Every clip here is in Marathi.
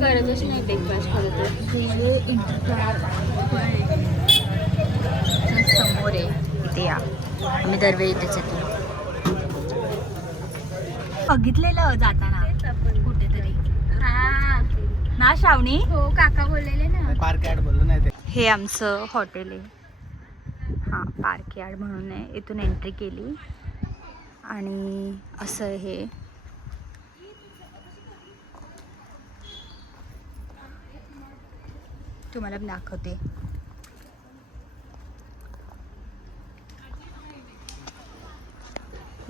करतच नाही ब्रेकफास्ट खरं तर. समोर आहे इथे या. आम्ही दरवेळी इथेच येतो. बघितलेलं जाताना कुठेतरी. हा ना श्रावणी. हो काका बोललेले ना. पार्क यार्ड बोललो नाही ते. हे आमचं हॉटेल आहे. हां पार्क यार्ड म्हणून आहे. इथून एंट्री केली आणि असं हे तुम्हाला दाखवते.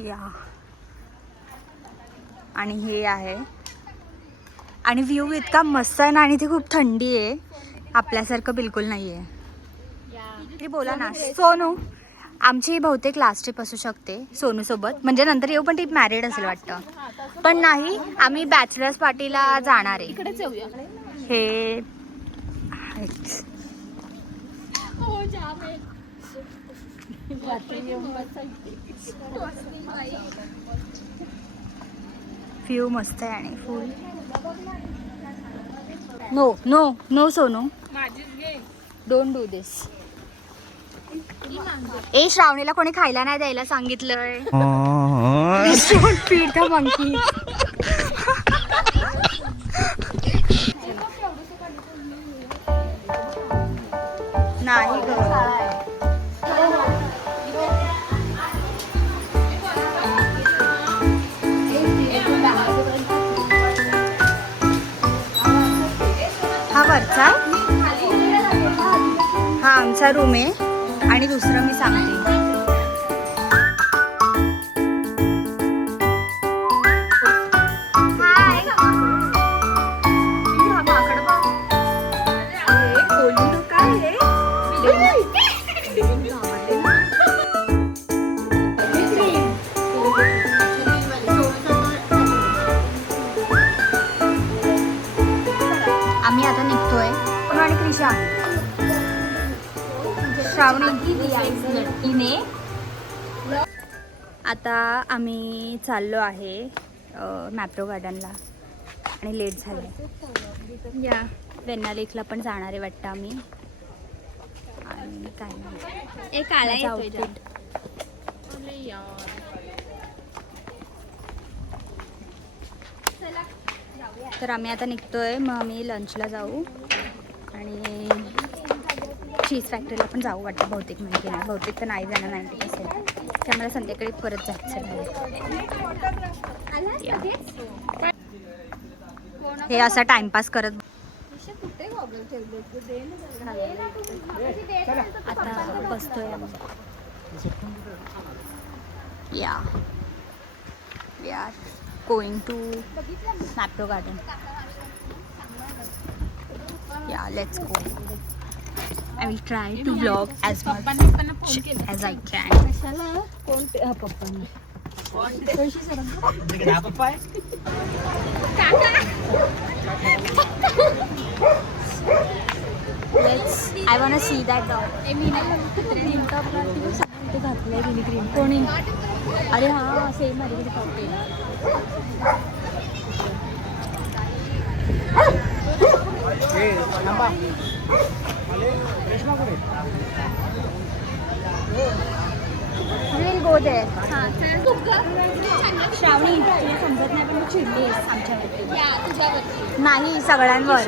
या आणि हे आहे आणि व्ह्यू इतका मस्त आहे ना आणि ती खूप थंडी आहे. आपल्यासारखं बिलकुल नाही आहे. तरी बोला ना सोनू. आमची बहुतेक लास्ट ट्रिप असू शकते सोनूसोबत. म्हणजे नंतर येऊ पण ती मॅरिड असेल वाटतं. पण नाही आम्ही बॅचलर्स पार्टीला जाणार आहे. इकडेच येऊया. हे व्ह्यू मस्त आहे आणि full. No no no Sonu don't do this. ए श्रावणीला कोणी खायला नाही द्यायला सांगितलंय. Don't feed the monkey. नाही ग. हा वरचा हा आमचा रूम आहे आणि दुसरं मी सांगते. आम्ही आता निघतोय. कोण आणि क्रिशा श्रावणी. आता आम्ही चाललो आहे मॅप्रो गार्डनला आणि लेट झालं. या वेण्णा लेकला पण जाणार आहे वाटतं आम्ही. आणि काय नाही एक आला आउटफिट. तर आम्ही आता निघतोय. मग आम्ही लंचला जाऊ आणि चीज फॅक्टरीला पण जाऊ वाटतं बहुतेक. माहिती नाही बहुतेक तर नाही जाणार 90%. त्यामुळे संध्याकाळी परत जायचं. हे असा टाइमपास करत आता बसतोय आम्ही. Yeah we are going to Mapro garden. Yeah let's go. I will try to vlog as much as I can. Let's. I wanna see that dog. Green top घातलंय तिने ग्रीन. कोणी? अरे हा सेम माझ्याकडे कॉपी. We'll go there. श्रावणी तुला समजत नाही पण मी चिडली आहेस आमच्यावरती. नाही सगळ्यांवर.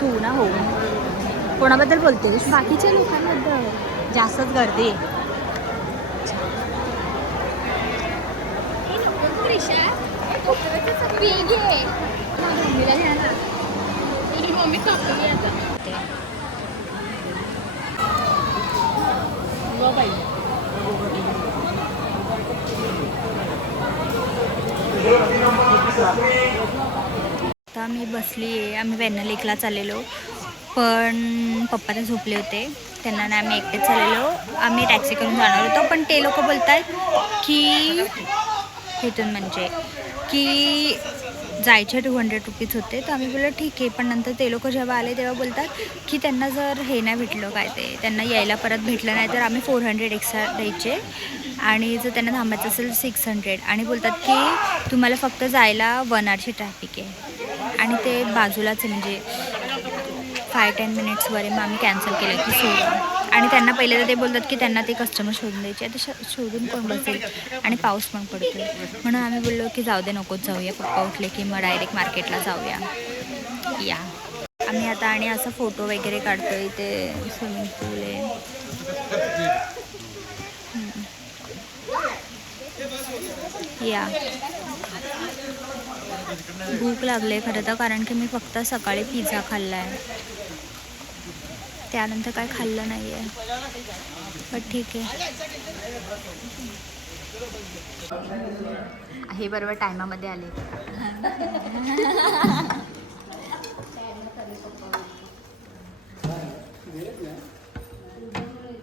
तू ना हो कोणाबद्दल बोलतेस? बाकीच्या लोकांबद्दल. जास्तच गर्दी आहे. मम्मी कापली आता. आता मी बसली आहे. आम्ही वेण्णा लेकला चाललेलो पण पप्पा तर झोपले होते. त्यांना नाही आम्ही एकटेच चाललेलो. आम्ही टॅक्सी करून जाणार होतो पण ते लोक बोलत आहेत की इथून म्हणजे की जायचे 200 रुपीज होते. तर आम्ही बोललो ठीक आहे. पण नंतर ते लोक जेव्हा आले तेव्हा बोलतात की त्यांना जर हे नाही भेटलं काय ते त्यांना यायला परत भेटलं नाही तर आम्ही 400 एक्स्ट्रा द्यायचे आणि जर त्यांना थांबायचं असेल 600 आणि बोलतात की तुम्हाला फक्त जायला 1 आवरची ट्रॅफिक आहे आणि ते बाजूलाच आहे म्हणजे 5-10 मिनिट्सवर मग आम्ही कॅन्सल केलं की सोडून. आणि त्यांना पहिले तर ते बोलतात की त्यांना ते कस्टमर शोधून द्यायचे आता शोधून कोण बसेल आणि पाऊस पण पडतो म्हणून आम्ही बोललो की जाऊ दे नकोच जाऊया. पप्पा उठले की मग डायरेक्ट मार्केटला जाऊया. या आम्ही आता आणि असं फोटो वगैरे काढतो. इथे स्विमिंग पूल आहे. या भूक लागले खरं तर कारण की मी फक्त सकाळी पिझ्झा खाल्ला आहे त्यानंतर काय खाल्लं नाही आहे पण ठीक आहे. हे बरोबर टायमामध्ये आले.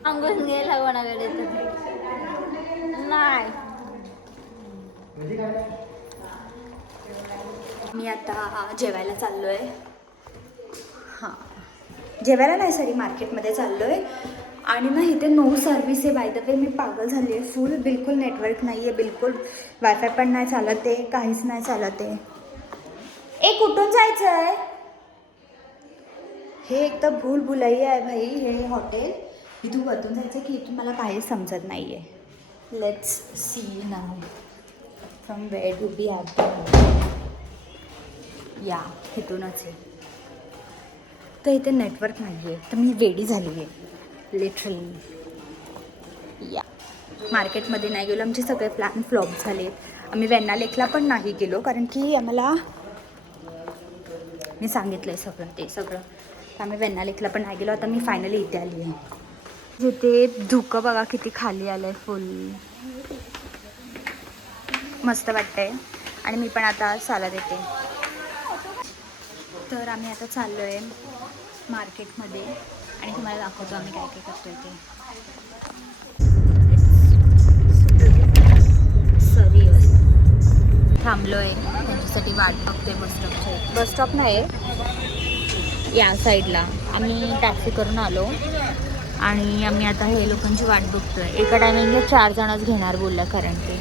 अंगून गेला कोणाकडे नाही. मी आता जेवायला चाललो आहे. हां जेवायला नाही सॉरी मार्केटमध्ये चाललो आहे आणि ना इथे नो सर्व्हिस आहे. बाय द वे मी पागल झाली आहे फुल. बिलकुल नेटवर्क नाही आहे बिलकुल. वायफाय पण नाही चालत आहे काहीच नाही चालत आहे. कुठून जायचं आहे? हे एक तर भूल भुलैया आहे भाई हे हॉटेल. इथून वरतून जायचं की इथून मला काहीच समजत नाही आहे. Let's see now from where to be at या इथूनच आहे. तर इथे नेटवर्क नाही आहे तर मी वेडी झाली आहे लिटरली. या मार्केटमध्ये नाही गेलो. आमचे सगळे प्लॅन फ्लॉप झाले. आम्ही वेण्णा लेकला पण नाही गेलो कारण की आम्हाला मी सांगितलं आहे सगळं ते सगळं. तर आम्ही वेण्णा लेकला पण नाही गेलो. आता मी फायनली इथे आली आहे. जिथे धुकं बघा किती खाली आलं आहे फुल. मस्त वाटतंय आणि मी पण आता चालत येते. तर आम्ही आता चाललो आहे मार्केटमध्ये आणि तुम्हाला दाखवतो आम्ही काय काय करतो ते. सॉरी थांबलो आहे त्यांच्यासाठी वाट बघतोय बस स्टॉप नाही आहे या साईडला. आम्ही टॅक्सी करून आलो आणि आम्ही आता हे लोकांची वाट बघतोय. एका टायमिंगला 4 जणच घेणार बोलला कारण ते.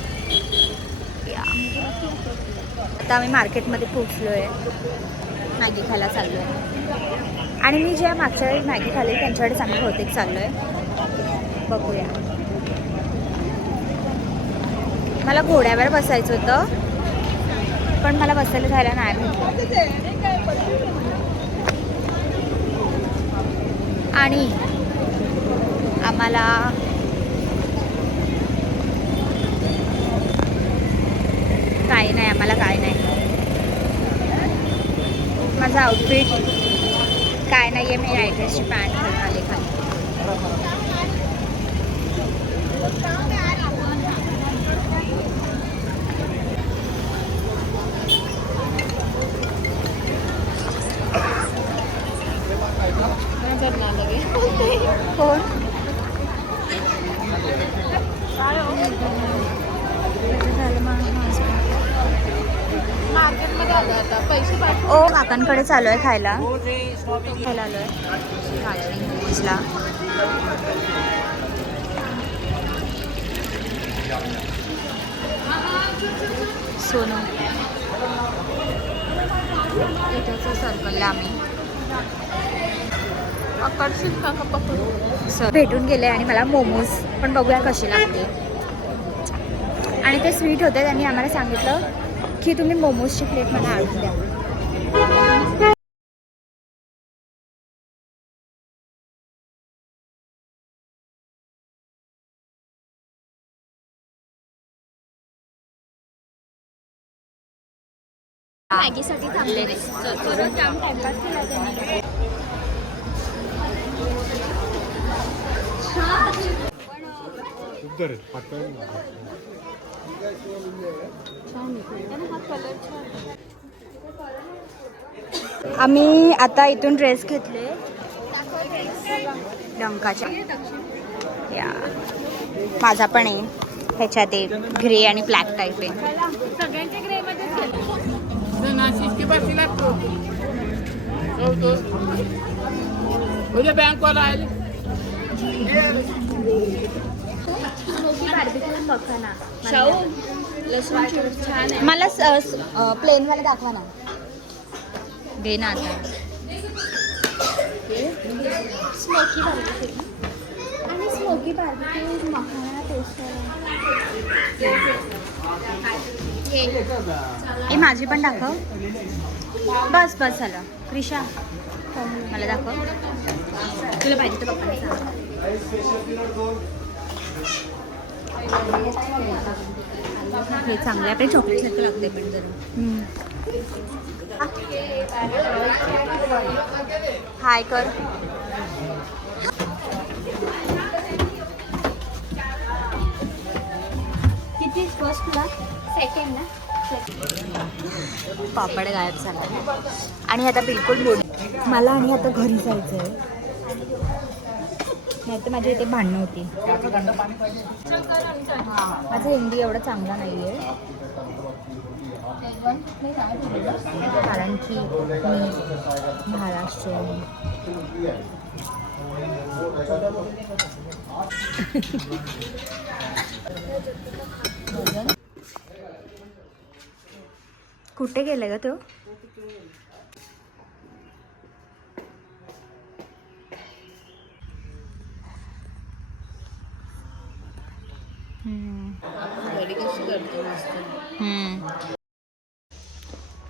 या आता आम्ही मार्केटमध्ये पोचलो आहे. मॅगी खायला चाललो आहे आणि मी ज्या मागच्या वेळी मॅगी खाल्ली त्यांच्याकडेच आम्ही बहुतेक चाललो आहे. बघूया. मला घोड्यावर बसायचं होतं पण मला बसायला जायला नाही भेटलं आणि आम्हाला काही नाही. आम्हाला काय नाही. माझा आउटफिट काय नाही आहे. मी नाईट ड्रेसची पॅन्ट घालून आले खाली. कोण मार्केटमध्ये आलो आता पैसे ओ काकांकडे चालू आहे खायला आलो आहे भाजी मोमोजला. सोनू इथंच सर्कलला आम्ही सर भेटून गेले आणि मला मोमोज पण बघूया कशी लागते. आणि ते स्वीट होते. त्यांनी आम्हाला सांगितलं की तुम्ही मोमोजची प्लेट मला आणून द्या. मॅगीसाठी थांबले जाम टाइमपास केला त्यांनी. आम्ही आता इथून ड्रेस घेतले डंकाच्या. या माझा पण आहे ह्याच्यात ते ग्रे आणि ब्लॅक टाईप आहे. सगळ्यांच्या ग्रे मध्ये बैंक वाला आहे. लसूण छान आहे. मला प्लेनवाला दाखवा ना. घे ना आता. स्मोकी बार्बिक्यू आणि स्मोकी बार्बिक्यू मखाना टेस्ट ए माझी पण दाखव. बस बस झालं. क्रिशा मला दाखव. तुला पाहिजे तर पप्पाला सांग. हे चांगलं आहे. चॉकलेट सारखं लागते पण जरा. हाय कर. किती फर्स्ट तुला सेकंड ना. पापड गायब झाला आणि आता बिलकुल बोल. मला आणि आता घरी जायचं आहे. नाही तर माझ्या इथे भांडणं होती. माझा हिंदी एवढा चांगला नाही आहे कारण की मी महाराष्ट्रीयन. कुठे गेले ग तो?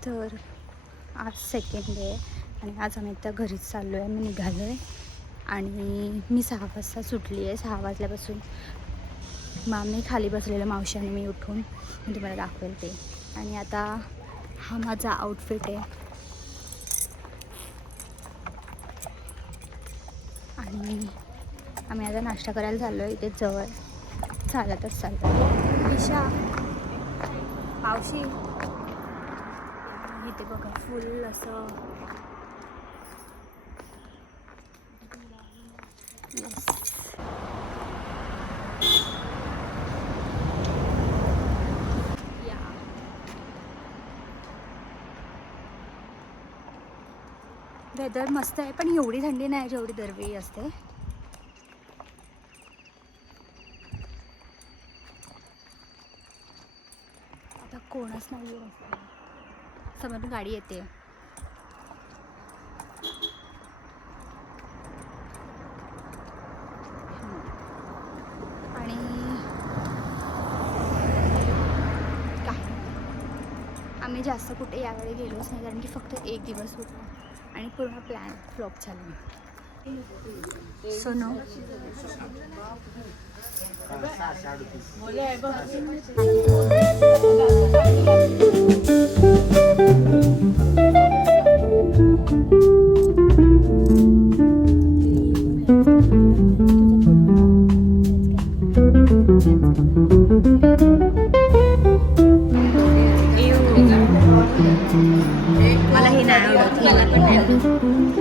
तर आज सेकंड डे आणि आज आम्ही आता घरीच चाललो आहे. मी निघालो आहे आणि मी 6 वाजता सुटली आहे. 6 वाजल्यापासून मी खाली बसलेलं मावशी आणि मी उठून मी तुम्हाला दाखवेल ते. आणि आता हा माझा आउटफिट आहे आणि आम्ही आता नाश्ता करायला चाललो आहे. इथे जवळ चालतच चालतो. ईशा मावशी इथे बघा फुल असं येस. वेदर मस्त आहे पण एवढी थंडी नाही जेवढी दरवेळी असते. आता कोणच नाही आहे. समोरून गाडी येते. आणि काय आम्ही जास्त कुठे यावेळी गेलोच नाही कारण की फक्त एक दिवस होता आणि पूर्ण प्लॅन फ्लॉप झाला. सोनू मला हे नाही आवडत.